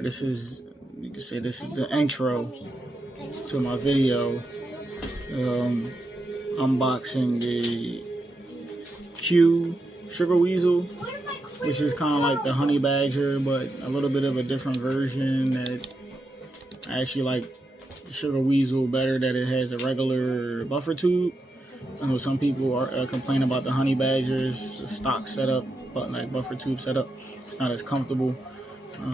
Alright, this is, you can say this is the intro to my video. Unboxing the Q Sugar Weasel, which is kind of like the honey badger, but a little bit of a different version. That I actually like the Sugar Weasel better, that it has a regular buffer tube. I know some people are complaining about the honey badger's stock setup, but like buffer tube setup, it's not as comfortable. I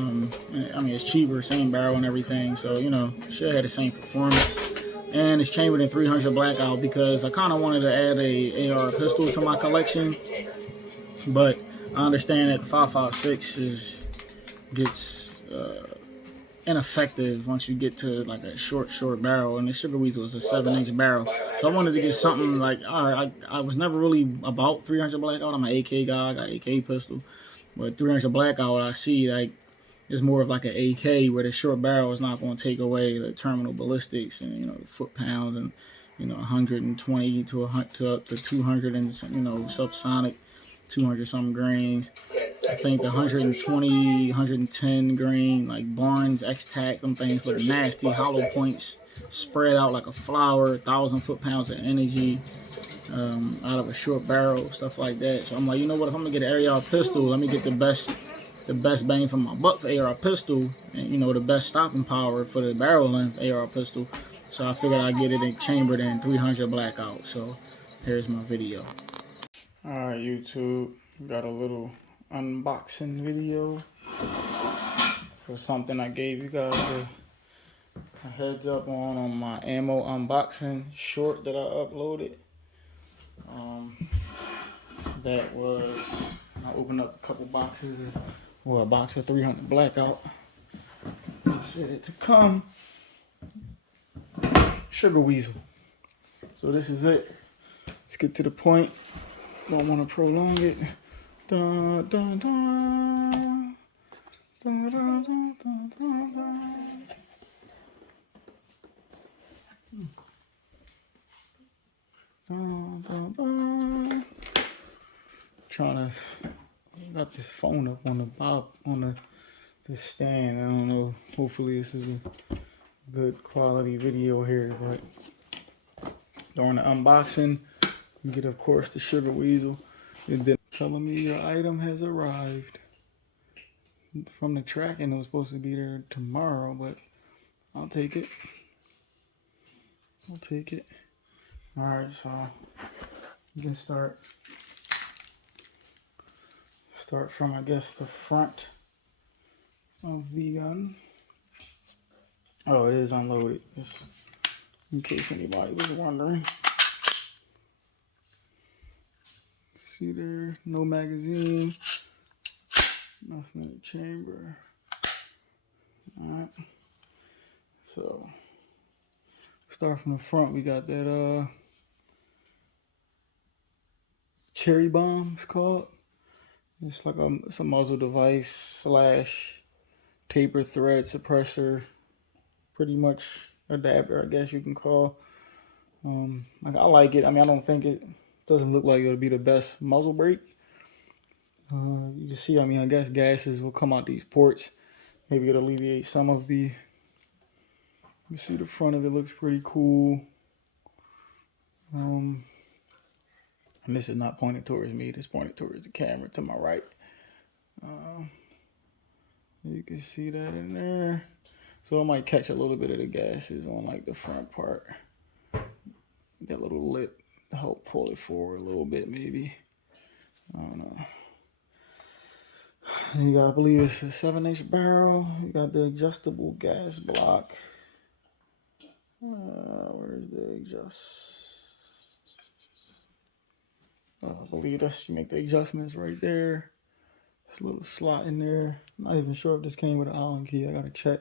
mean, it's cheaper, same barrel and everything, so you know, should have the same performance. And it's chambered in 300 blackout because I kind of wanted to add a AR pistol to my collection, but I understand that the 5.56 gets ineffective once you get to like a short barrel, and the Sugar Weasel is a 7-inch barrel. So I wanted to get something like, alright, I was never really about 300 blackout. I'm an AK guy, I got AK pistol, but 300 blackout I see like is more of like an AK, where the short barrel is not going to take away the terminal ballistics and, you know, the foot pounds and, you know, 120 to up to 200 and, you know, subsonic 200 something grains. I think the 120, 110 grain, like Barnes X-Tac, some things look nasty. Hollow points spread out like a flower, 1,000 foot-pounds of energy out of a short barrel, stuff like that. So I'm like, you know what, if I'm gonna get an AR pistol, let me get the best bang for my buck for AR pistol, and you know, the best stopping power for the barrel length AR pistol. So I figured I'd get it chambered in 300 blackout. So here's my video. Alright, YouTube, got a little unboxing video for something I gave you guys a heads up on my ammo unboxing short that I uploaded. That was, I opened up a couple boxes, well, a box of 300 blackout. I said it to come. Sugar Weasel. So this is it. Let's get to the point. Don't want to prolong it. Dun, dun, dun. Dun, dun, dun, dun, dun, dun. Dun, dun, dun. Trying to got this phone up on the stand. I don't know. Hopefully this is a good quality video here, but during the unboxing, you get, of course, the Sugar Weasel, and then telling me your item has arrived. From the tracking, it was supposed to be there tomorrow, but I'll take it. I'll take it. All right, so you can start from, I guess, the front of the gun. Oh, it is unloaded, just in case anybody was wondering. See there, no magazine, nothing in the chamber. Alright, so start from the front. We got that cherry bomb, it's called. It's like it's a muzzle device slash taper thread suppressor, pretty much adapter, I guess you can call. I like it. I mean, I don't think it doesn't look like it'll be the best muzzle brake. You can see, I mean, I guess gases will come out these ports. Maybe it'll alleviate some of the, you see the front of it looks pretty cool. And this is not pointed towards me, it's pointed towards the camera to my right. You can see that in there. So it might catch a little bit of the gases on like the front part. That little lip to help pull it forward a little bit, maybe. I don't know. And you got, I believe it's a 7-inch barrel. You got the adjustable gas block. Where's the adjust? I believe that's, you make the adjustments right there. This little slot in there. I'm not even sure if this came with an Allen key. I gotta check.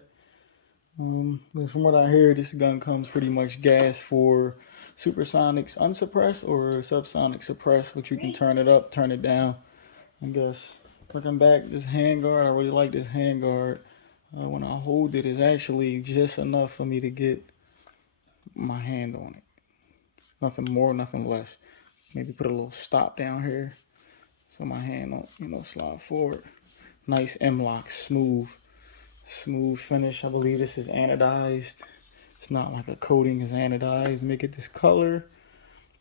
But from what I hear, this gun comes pretty much gas for supersonics unsuppressed or subsonic suppressed, which you can turn it up, turn it down. I guess looking back, this handguard, I really like this handguard. When I hold it, it's actually just enough for me to get my hand on it. Nothing more, nothing less. Maybe put a little stop down here so my hand don't, you know, slide forward. Nice M-lock, smooth. Smooth finish. I believe this is anodized. It's not like a coating, it's anodized. Make it this color.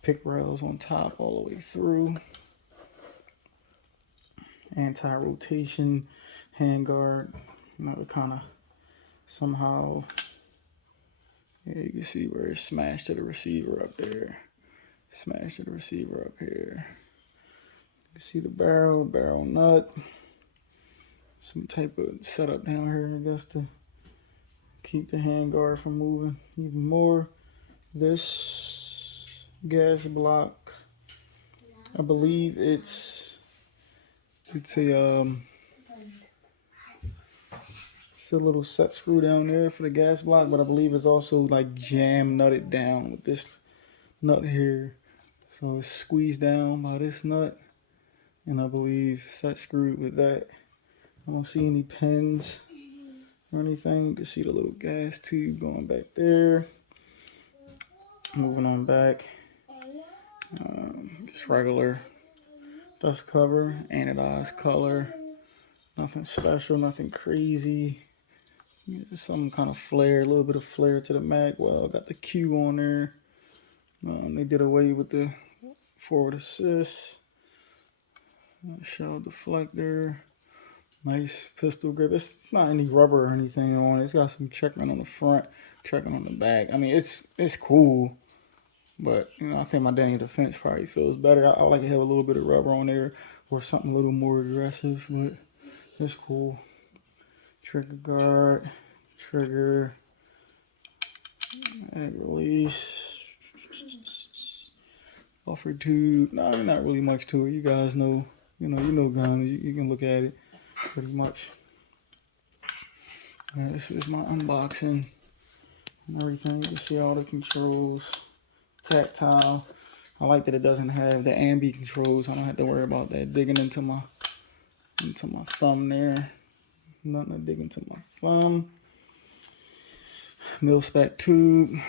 Pick rails on top all the way through. Anti-rotation handguard. You know, it kind of somehow, yeah, you can see where it's smashed to the receiver up there. Smashed to the receiver up here. You can see the barrel nut. Some type of setup down here, I guess, to keep the handguard from moving even more. This gas block, I believe it's a little set screw down there for the gas block, but I believe it's also like jam nutted down with this nut here. So it's squeezed down by this nut, and I believe set screwed with that. I don't see any pins or anything. You can see the little gas tube going back there. Moving on back. Just regular dust cover, anodized color. Nothing special, nothing crazy. Just some kind of flare, a little bit of flare to the mag. Well, got the Q on there. They did away with the forward assist. Shell deflector. Nice pistol grip. It's not any rubber or anything on it. It's got some checkering on the front, checkering on the back. I mean, it's cool, but you know, I think my Daniel Defense probably feels better. I like to have a little bit of rubber on there or something a little more aggressive, but it's cool. Trigger guard, trigger, mag release, buffer tube. No, not really much to it. You guys know, you know guns. You can look at it. Pretty much. This is my unboxing and everything. You can see all the controls. Tactile. I like that it doesn't have the ambi controls. I don't have to worry about that digging into my thumb there. Nothing to dig into my thumb. Mil-spec tube.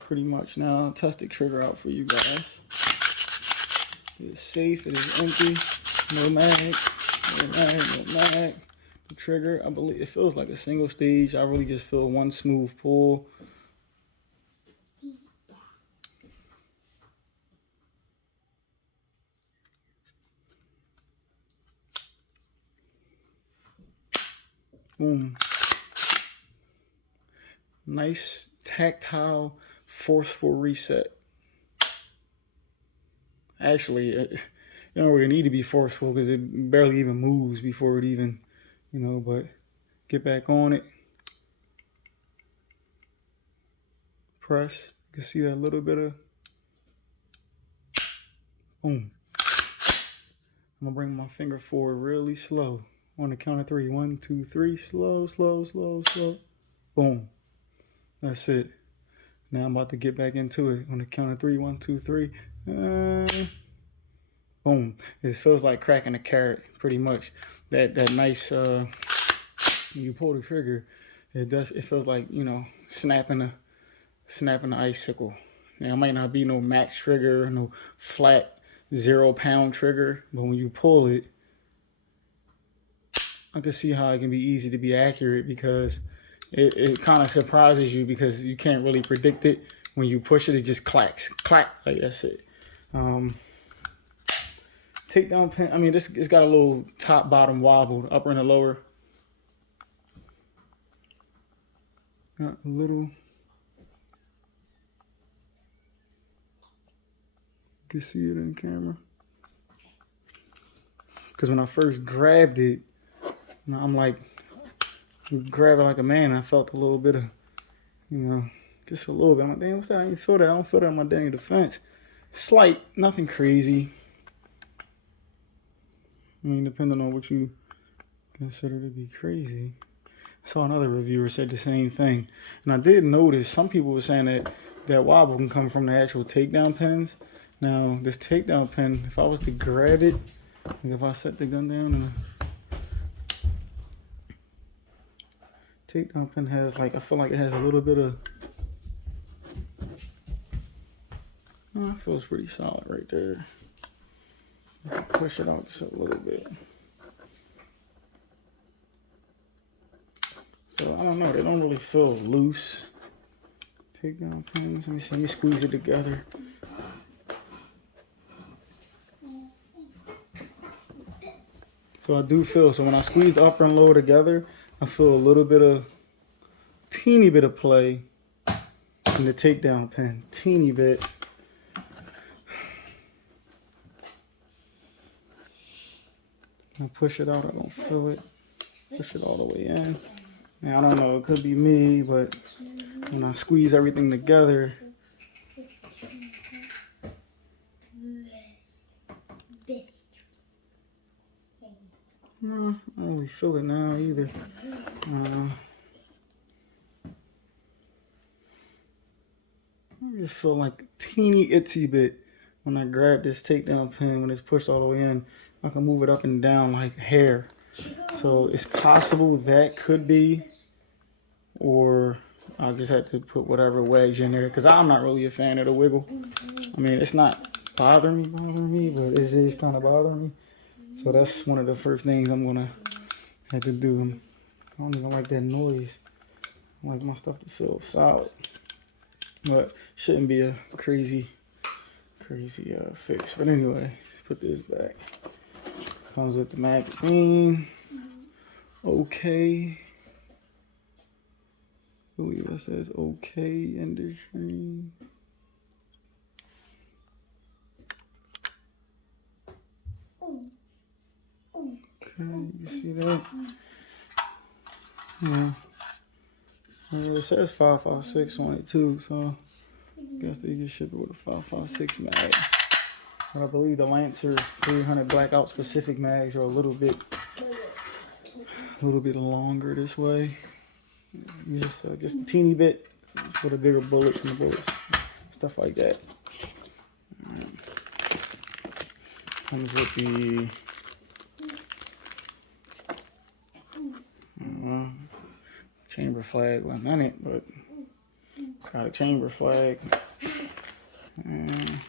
Pretty much now. I'll test the trigger out for you guys. It is safe. It is empty. No mag. The trigger, I believe it feels like a single stage. I really just feel one smooth pull. Boom. Nice tactile, forceful reset. Actually, you don't really need to be forceful because it barely even moves before it even, but get back on it. Press. You can see that little bit of, boom. I'm gonna bring my finger forward really slow. On the count of 3. 1, 2, 3. Slow, slow, slow, slow. Boom. That's it. Now I'm about to get back into it. On the count of 3. 1, 2, 3. Boom. It feels like cracking a carrot, pretty much. That nice, when you pull the trigger, it feels like, snapping an icicle. Now, it might not be no max trigger, no flat 0-pound trigger, but when you pull it, I can see how it can be easy to be accurate because it kind of surprises you because you can't really predict it. When you push it, it just clacks, clack, like that's it. Takedown pin, I mean, it's got a little top bottom wobble, the upper and the lower. Got a little, you can see it in camera. Because when I first grabbed it, I'm like, grab it like a man. I felt a little bit of, just a little bit. I'm like, damn, what's that? I didn't feel that. I don't feel that in my Daniel Defense. Slight, nothing crazy. I mean, depending on what you consider to be crazy. I saw another reviewer said the same thing. And I did notice some people were saying that wobble can come from the actual takedown pins. Now, this takedown pin, if I was to grab it, like if I set the gun down and takedown pin has I feel like it has a little bit of, it feels pretty solid right there. Push it out just a little bit. So I don't know, they don't really feel loose. Takedown pins, let me squeeze it together. So I do feel, so when I squeeze the upper and lower together, I feel a little bit of, teeny bit of play in the takedown pin, teeny bit. I push it out, I don't feel it. Push it all the way in. Now, I don't know, it could be me, but when I squeeze everything together, no, I don't really feel it now either. I just feel like a teeny itsy bit when I grab this takedown pin, when it's pushed all the way in. I can move it up and down like hair. So it's possible that could be, or I just had to put whatever wedge in there because I'm not really a fan of the wiggle. I mean, it's not bothering me, but it is kind of bothering me. So that's one of the first things I'm gonna have to do. I don't even like that noise. I like my stuff to feel solid, but shouldn't be a crazy fix. But anyway, let's put this back. Comes with the magazine. Okay. I believe it says okay industry. Okay, you see that? Yeah. Well, it says 5.56 on it too, so I guess they just ship it with a 5.56 mag. But I believe the Lancer 300 blackout specific mags are a little bit longer this way. Just a teeny bit for the bigger bullets and the bullets, stuff like that. Comes with the chamber flag. Wasn't on it, but got a chamber flag. And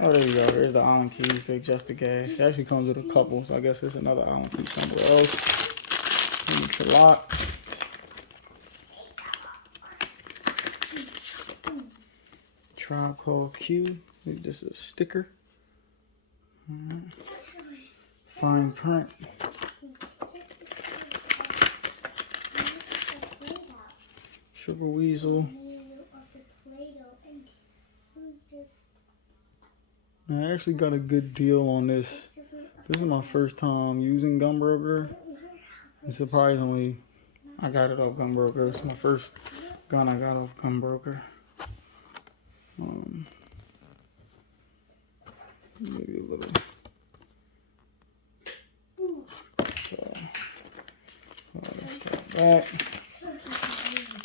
oh, there you go. There's the Allen key to adjust the gas. It actually comes with a couple, so I guess there's another Allen key somewhere else. Make your lock. Tribe Called Q. This is a sticker. Fine print. Sugar Weasel. I actually got a good deal on this. This is my first time using Gunbroker. And surprisingly, I got it off Gunbroker. It's my first gun I got off Gunbroker. Maybe a little. Let's start back.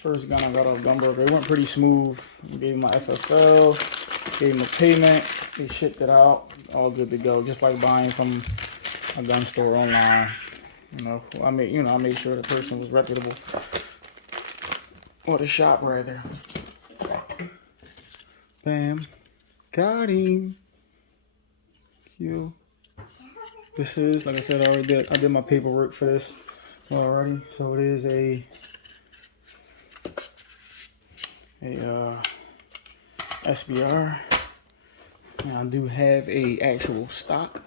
First gun I got off Gunbroker. It went pretty smooth. I gave my FFL, gave them a payment. They shipped it out. All good to go. Just like buying from a gun store online. I made sure the person was reputable. Or the shop rather. Bam. Got him. Q. This is, like I said, I did my paperwork for this already. So it is a SBR. And I do have a actual stock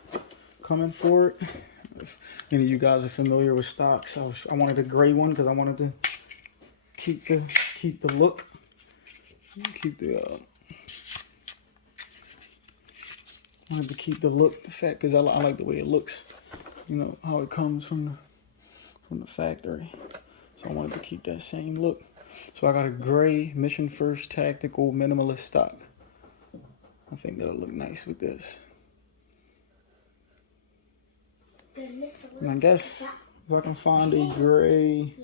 coming for it. If any of you guys are familiar with stocks, I wanted a gray one because I wanted to keep the look, the fact, because I like the way it looks, how it comes from the factory. So I wanted to keep that same look. So I got a gray Mission First Tactical Minimalist stock. I think that'll look nice with this. And I guess if I can find a gray,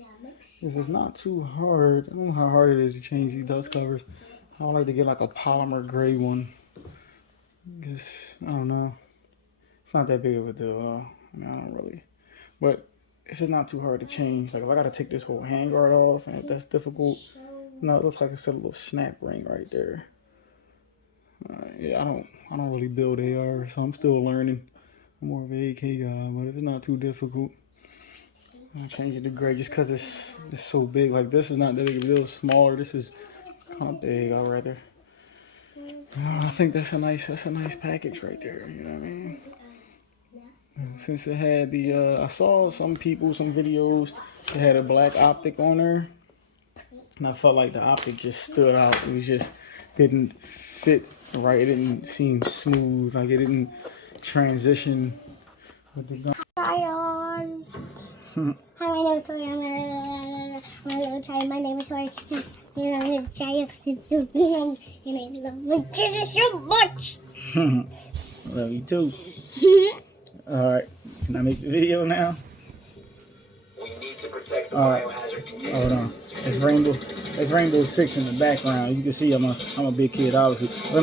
if it's not too hard, I don't know how hard it is to change these dust covers. I would like to get like a polymer gray one. Because, I don't know. It's not that big of a deal. I don't really. But if it's not too hard to change, like if I got to take this whole handguard off, and if that's difficult, no, it looks like it's a little snap ring right there. Yeah, I don't really build AR, so I'm still learning. I'm more of an AK guy, but if it's not too difficult, I changed it to gray just because it's so big. Like this is not that big, a little smaller. This is kind of big. I'd rather. I think that's a nice package right there. You know what I mean? Since it had the, I saw some videos, it had a black optic on there, and I felt like the optic just stood out. It was just didn't fit right. It didn't seem smooth. Like it didn't transition with the gun. Hi, my name is Tori. I'm a little child. My name is Tori. You know, his child. You know, and I love my children so much. Love you too. Alright, can I make the video now? Alright, hold on. It's Rainbow 6 in the background. You can see I'm a big kid, obviously. I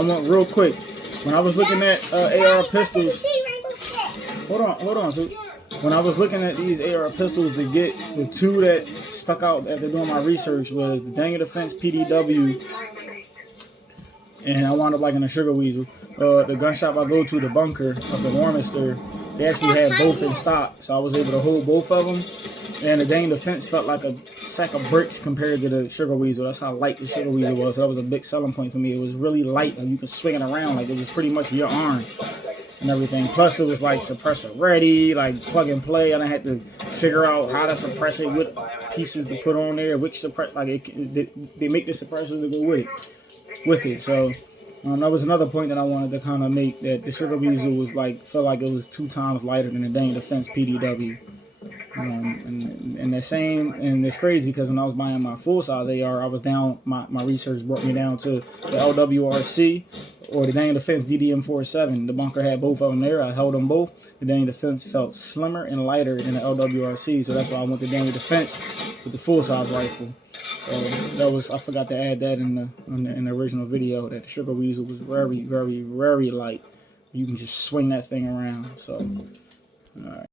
want real quick. When I was looking at AR pistols. Hold on. So when I was looking at these AR pistols, to get the two that stuck out after doing my research was the Daniel Defense PDW, and I wound up liking the Sugar Weasel. The gun shop I go to, the Bunker of the Warminster, they actually had both in stock, so I was able to hold both of them. And the Daniel Defense felt like a sack of bricks compared to the Sugar Weasel. That's how light the Sugar Weasel was. So that was a big selling point for me. It was really light, and you could swing it around like it was pretty much your arm and everything. Plus, it was like suppressor ready, like plug and play. And I had to figure out how to suppress it, what pieces to put on there, which suppress. Like they make the suppressors to go with it. So that was another point that I wanted to kind of make, that the Sugar Weasel was felt like it was 2 times lighter than the Daniel Defense PDW. And it's crazy because when I was buying my full size AR, I was down. My research brought me down to the LWRC or the Daniel Defense DDM47. The Bunker had both of them there. I held them both. The Daniel Defense felt slimmer and lighter than the LWRC, so that's why I went to Daniel Defense with the full size rifle. So I forgot to add that in the original video, that the Sugar Weasel was very, very, very light. You can just swing that thing around. So, all right.